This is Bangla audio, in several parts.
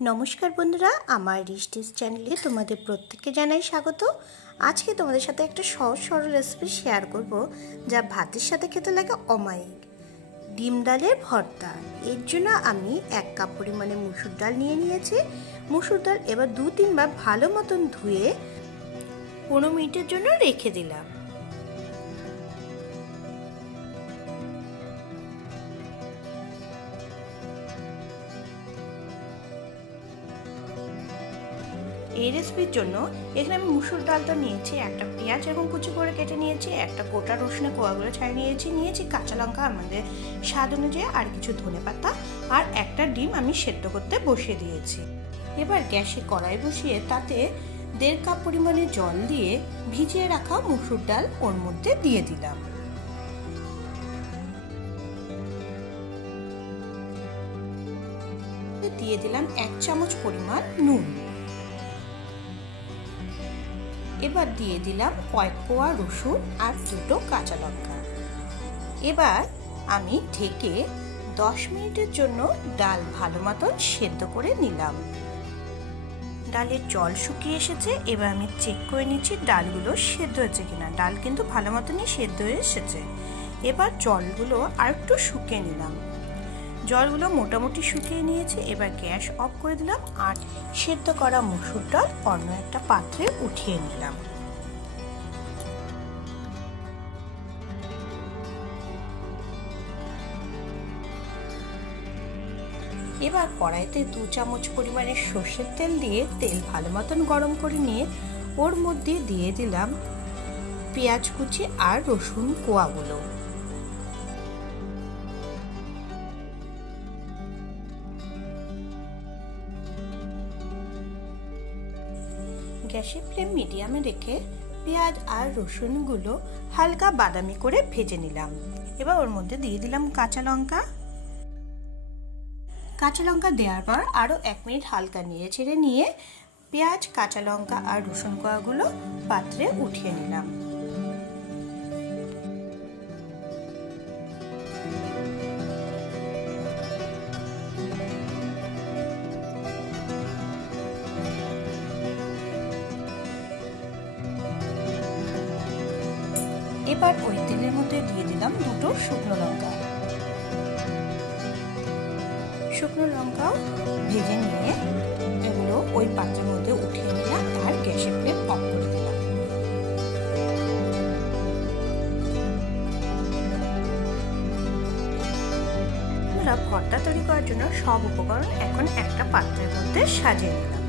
नमस्कार बंधुरा आमार रिस्टिस चैनेले तुम्हादेर प्रत्येकके जानाई स्वागत। आज के तुम्हादेर साथे एकटा सहज सरल रेसिपि शेयर करब जा भातेर साथे खेते लागे अमायिक। डिम डालेर भर्ता। एर जोन्नो आमी 1 काप परिमाणे मसुर डाल निये नियेछि। मसुर डाल एबार 2-3 बार भालो मतन धुए 15 मिनिटेर जोन्नो रेखे दिलाम। এই রেসিপির জন্য এখানে আমি মুসুর ডালটা নিয়েছি, একটা পেঁয়াজ এবং কুচি করে কেটে নিয়েছি, একটা গোটা রসুনের কোয়াগুলো ছাড়িয়ে নিয়েছি কাঁচা লঙ্কা আমাদের স্বাদ অনুযায়ী, আর কিছু ধনেপাতা আর একটা ডিম আমি সেদ্ধ করতে বসিয়ে দিয়েছি। এবার গ্যাসে কড়াই বসিয়ে তাতে 1.5 কাপ পরিমাণে জল দিয়ে ভিজিয়ে রাখা মুসুর ডাল ওর মধ্যে দিয়ে দিলাম। দিয়ে দিলাম 1 চামচ পরিমাণ নুন। এবার দিয়ে দিলাম কয়েক কোয়া রসুন আর 2টো কাঁচা লঙ্কা। এবার আমি ঢেকে 10 মিনিটের জন্য ডাল ভালো মতন সেদ্ধ করে নিলাম। ডালের জল শুকিয়ে এসেছে, এবার আমি চেক করে নিচ্ছি ডালগুলো সেদ্ধ হয়েছে কিনা। ডাল কিন্তু ভালো মতনই সেদ্ধ হয়ে এসেছে। এবার জলগুলো আর একটু শুকিয়ে নিলাম। জলগুলো মোটামুটি শুকিয়ে নিয়েছে। এবার গ্যাস অফ করে দিলাম আর সেদ্ধ করা মসুর ডাল অন্য একটা পাত্রে উঠিয়ে নিলাম। এবার কড়াইতে 2 চামচ পরিমাণে সরষের তেল দিয়ে তেল ভালো মতন গরম করে নিয়ে ওর মধ্যে দিয়ে দিলাম পেঁয়াজ কুচি আর রসুন কোয়াগুলো। গ্যাসের ফ্লেম মিডিয়ামে রেখে পেঁয়াজ আর রসুনগুলো হালকা বাদামি করে ভেজে নিলাম। এবার ওর মধ্যে দিয়ে দিলাম কাঁচা লঙ্কা। কাঁচা লঙ্কা দেওয়ার পর আরও 1 মিনিট হালকা নেড়ে চেড়ে নিয়ে পেঁয়াজ কাঁচা লঙ্কা আর রসুন কোয়াগুলো পাত্রে উঠিয়ে নিলাম। এবার ওই তেলের মধ্যে দিয়ে দিলাম 2টো শুকনো লঙ্কা। শুকনো লঙ্কাও ভেজে নিয়ে এগুলো ওই পাত্রের মধ্যে উঠিয়ে নিলাম আর গ্যাসের ফ্লেম অফ করে দিলাম। আমরা ভর্তা তৈরি করার জন্য সব উপকরণ এখন একটা পাত্রের মধ্যে সাজিয়ে নিলাম।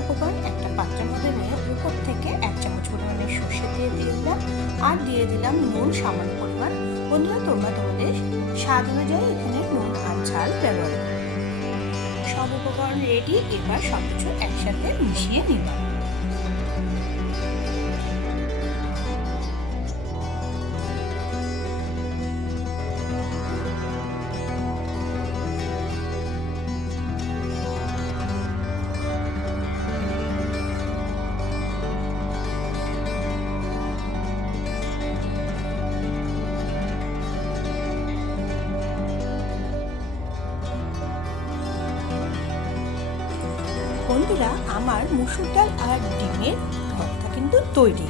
উপকরণ একটা পাত্রের মধ্যে নিয়ে উপর থেকে 1 চামচ পরিমাণে সর্ষে দিয়ে দিলাম আর দিয়ে দিলাম নুন সামান্য পরিমাণ। বন্ধুরা, তোমরা তোমাদের স্বাদ অনুযায়ী এখানে নুন আর ঝাল ব্যবহার করো। সব উপকরণ রেডি। এবার সবকিছু একসাথে মিশিয়ে নিলাম। বন্ধুরা, আমার মুসুর ডাল আর ডিমের ভর্তা কিন্তু তৈরি।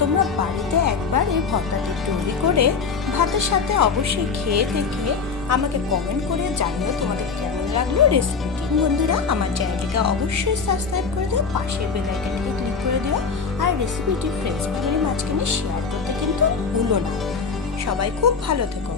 তোমরা বাড়িতে একবার এই ভর্তাটি তৈরি করে ভাতের সাথে অবশ্যই খেয়ে দেখে আমাকে কমেন্ট করে জানিও তোমাদের কেমন লাগলো রেসিপিটি। বন্ধুরা, আমার চ্যানেলটিকে অবশ্যই সাবস্ক্রাইব করে দিও, পাশের বেল আইকনটিকে ক্লিক করে দিও আর রেসিপিটি ফ্রেন্ডস ফ্যামিলির মাঝখানে শেয়ার করতে কিন্তু ভুলো না। সবাই খুব ভালো থেকো।